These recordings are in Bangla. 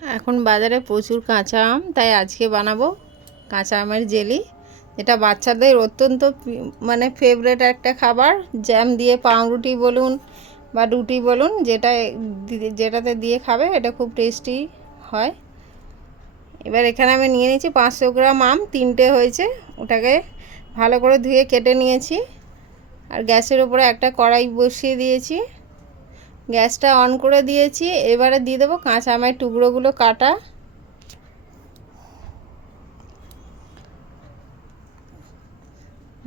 এখন বাজারে প্রচুর কাঁচা আম, তাই আজকে বানাবো কাঁচা আমের জেলি, যেটা বাচ্চাদের অত্যন্ত মানে ফেভারিট একটা খাবার। জ্যাম দিয়ে পাউরুটি বলুন বা রুটি বলুন, যেটাতে দিয়ে খাবে এটা খুব টেস্টি হয়। এবার এখানে আমি নিয়ে নিয়েছি 500 গ্রাম আম, 3টে হয়েছে। ওটাকে ভালো করে ধুয়ে কেটে নিয়েছি। আর গ্যাসের উপরে একটা কড়াই বসিয়ে দিয়েছি, গ্যাসটা অন করে দিয়েছি। এবারে দিয়ে দেবো কাঁচা আমের টুকরোগুলো কাটা,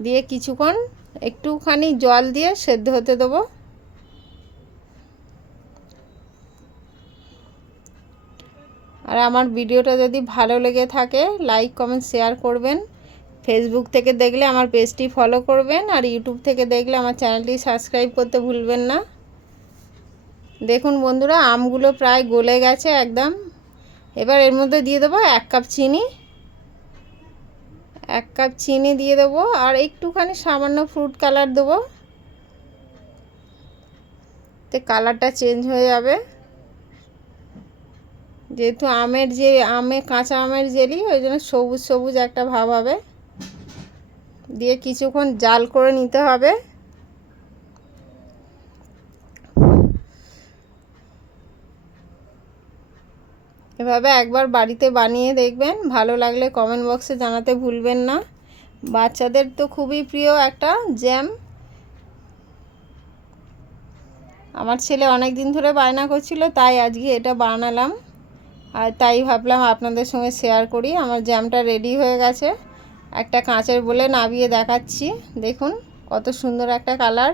দিয়ে কিছুক্ষণ একটুখানি জল দিয়ে সেদ্ধ হতে দেবো। আর আমার ভিডিওটা যদি ভালো লেগে থাকে লাইক কমেন্ট শেয়ার করবেন। ফেসবুক থেকে দেখলে আমার পেজটি ফলো করবেন, আর ইউটিউব থেকে দেখলে আমার চ্যানেলটি সাবস্ক্রাইব করতে ভুলবেন না। দেখুন বন্ধুরা, আমগুলো প্রায় গলে গেছে একদম। এবার এর মধ্যে দিয়ে দেবো 1 কাপ চিনি। 1 কাপ চিনি দিয়ে দেবো, আর একটুখানি সামান্য ফ্রুট কালার দেবো, তো কালারটা চেঞ্জ হয়ে যাবে। যেহেতু কাঁচা আমের জেলি, ওই জন্য সবুজ সবুজ একটা ভাব হবে। দিয়ে কিছুক্ষণ জাল করে নিতে হবে। এভাবে একবার বাড়িতে বানিয়ে দেখবেন, ভালো লাগলে কমেন্ট বক্সে জানাতে ভুলবেন না। বাচ্চাদের তো খুবই প্রিয় একটা জ্যাম। আমার ছেলে অনেক দিন ধরে বায়না করছিল, তাই আজকে এটা বানালাম। আর তাই ভাবলাম আপনাদের সঙ্গে শেয়ার করি। আমার জ্যামটা রেডি হয়ে গেছে। একটা কাঁচের বলে নামিয়ে দেখাচ্ছি, দেখুন কত সুন্দর একটা কালার।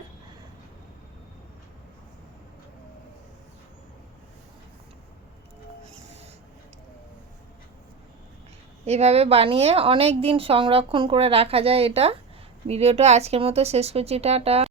এভাবে বানিয়ে অনেক দিন সংরক্ষণ করে রাখা যায় এটা। ভিডিওটা আজকের মতো শেষ করছি, টাটা।